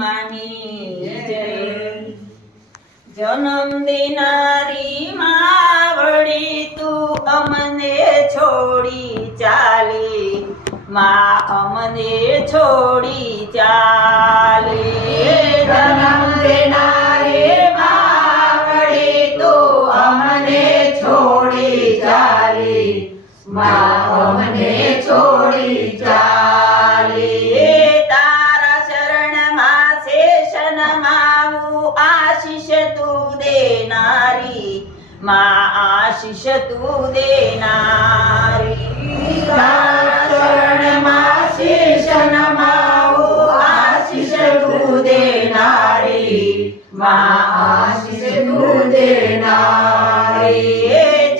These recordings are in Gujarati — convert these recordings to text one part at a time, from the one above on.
માની જય. જન્મ દેનારી માવડી તું અમને છોડી ચાલી, માં અમને છોડી ચાલી. જન્મ દેનારી માવડી તું અમને છોડી ચાલી, માં અમને છોડી ચાલી. તારા શરણમાં શેષ નમાવું, આશીષ તું દેનારી, માં આશીષ તું દેનારી. તારા શરણમાં શીશ નમાવું, આશીષ તું દેનારી, માં આશીષ તું દેનારી.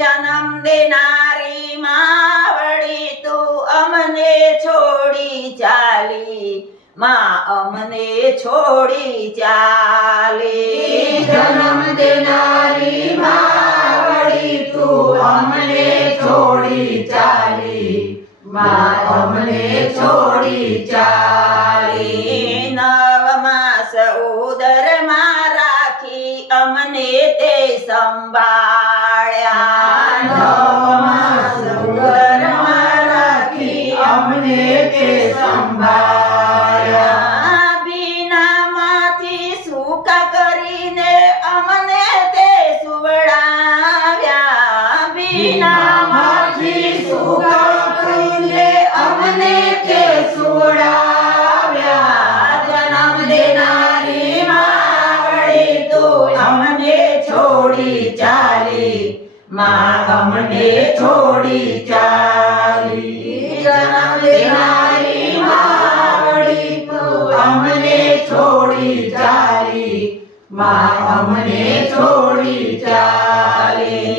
જન્મ દેનારી માવડી તું અમને છોડી ચાલી, માં અમને છોડી ચાલી. જન્મ દેનારી માવડી તું અમને છોડી ચાલી, માં અમને છોડી ચાલી. નવ માસ ઉદરમાં રાખી અમને તે સંભાળ્યા. નવ માસ ઉદરમાં રાખી અમને તે સંભાળ્યા. ભીનામાંથી સૂકા કરીને અમને તે સુવડાવ્યા. ભીનામાંથી સૂકા કરીને અમને તે સુવડાવ્યા. જન્મ દેનારી માવડી તું અમને છોડી ચાલી, માં અમને છોડી ચાલી. જન્મ દેનારી માવડી તું અમને છોડી ચાલી, માં અમને છોડી ચાલી.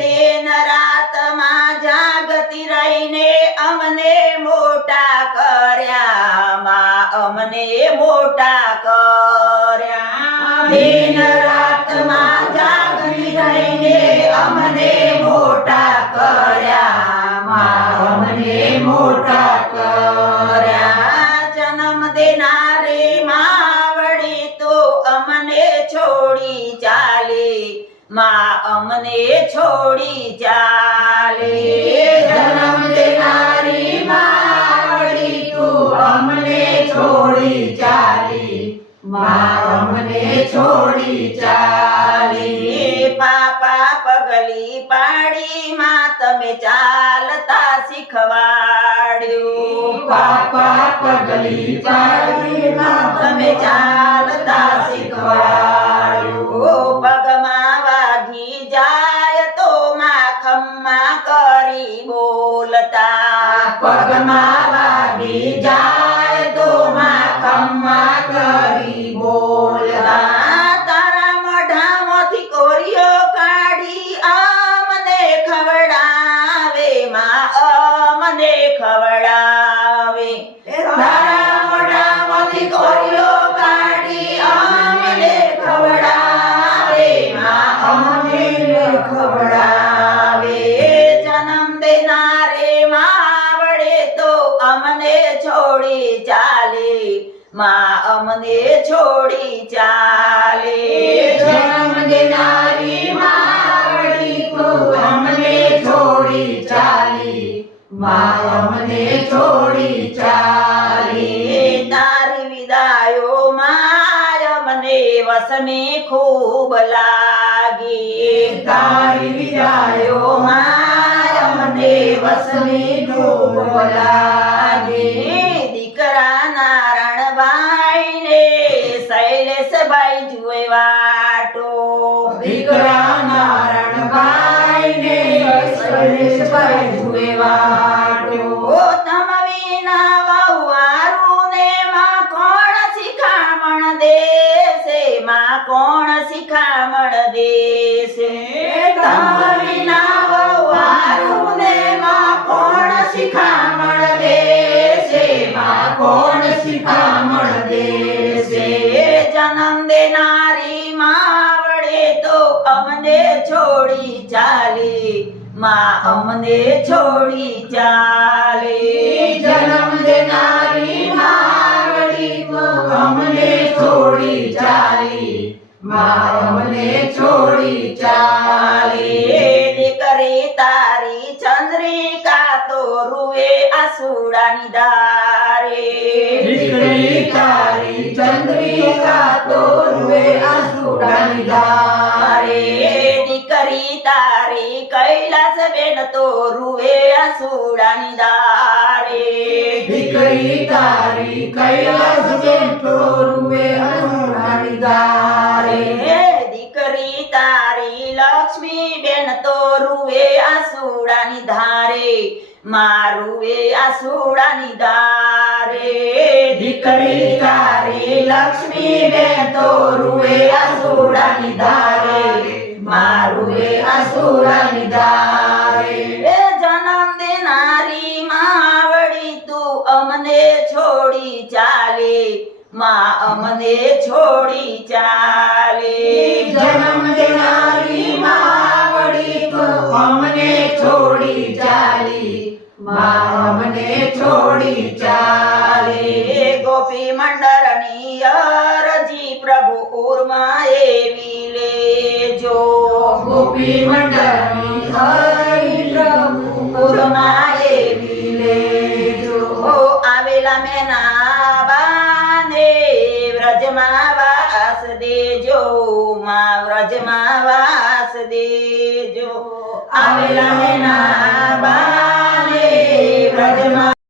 દિન રાતમાં જાગતી રહીને અમને મોટા કર્યા, માં અમને મોટા કર્યા. દિન રાતમાં જાગતી રહીને અમને મોટા કર્યા, માં અમને મોટા કર્યા. જન્મ દેનારી માવડી તું અમને છોડી ચાલી, માં અમને છોડી ચાલી. જન્મ દેનારી માવડી તું અમને છોડી ચાલી, માં અમને છોડી ચાલી. પાપા પગલી પાડી માં તમે ચાલતા શીખવાડ્યું. પાપા પગલી પાડી માં તમે ચાલતા શીખવાડ્યું. પગમાં વાગી જાય તો માં ખમ્મા કરી બોલતા. પગમાં વાગી જાય તો માં ખમ્મા કરી બોલતા. તારા મોઢામાંથી કોરીઓ કાઢી અમને ખવડાવે, માં અમને ખવડાવે. તારા મોઢામાંથી કોળીઓ કાઢી અમને ખવડાવે, માં અમને ખવડાવે. જન્મ દેનારે માવડે તો અમને છોડી ચાલી, માં અમને છોડી ચાલી. જન્મ દેનારી માવડી તું અમને છોડી ચાલી, માં અમને છોડી ચાલી. તારી વિદાયો માય મને વસમે ખૂબ લાગી. તારી વિદાયો માય મને વસમી ખૂબ લાગી. દીકરા નારણભાઈ ને શૈલેષભાઈ જુએ વાટો. દીકરા નારણભાઈ ને શૈલેષભાઈ જુએ વાટો. તમ વિના વહુવારું ને માં કોણ શિખામણ દેશે, માં કોણ શિખામણ દેશે. તમ વિના વહુવારું ને માં કોણ શિખામણ દેશે, માં કોણ શિખામણ દેશે. જન્મ દેનારી માવડે તો અમને છોડી ચાલી, માં અમને છોડી ચાલી. જન્મ દેનારી માવડી તું અમને છોડી ચાલી માં અમને છોડી ચાલી દીકરી તારી ચંદ્રિકા તો રૂવે આસુડાની ધારે દીકરી તારી ચંદ્રિકા તો રૂવે આસુડાની ધારે દીકરી તારી કૈલાસ બેન તો રૂવે આસુડાની ધારે દીકરી તારી કૈલાસ બેન તો રૂવે આસુડાની ધારે દીકરી તારી લક્ષ્મી બેન તો રૂવે આસુડાની ધારે મારુવે આસુડાની ધારે દીકરી તારી લક્ષ્મી બેન તો રૂવે આસુડાની ધારે મારુવે આસુડાની ધારે એ જન્મ દેનારી માવડી તું અમને છોડી ચાલે માં અમને છોડી ચાલે જન્મ દેનારી માવડી તો અમને છોડી ચાલી માં અમને છોડી ચાલી ગોપી મંડળની અરજી પ્રભુ ઉર્મા એવી લેજો ગોપી મંડળની હરિ પ્રભુ ઉર્મા એવી લેજો ઓ આવેલા મેના બાને વ્રજમાં વાસ દેજો માં વ્રજમાં વાસ દેજો આવેલા મેના બાને વ્રજમાં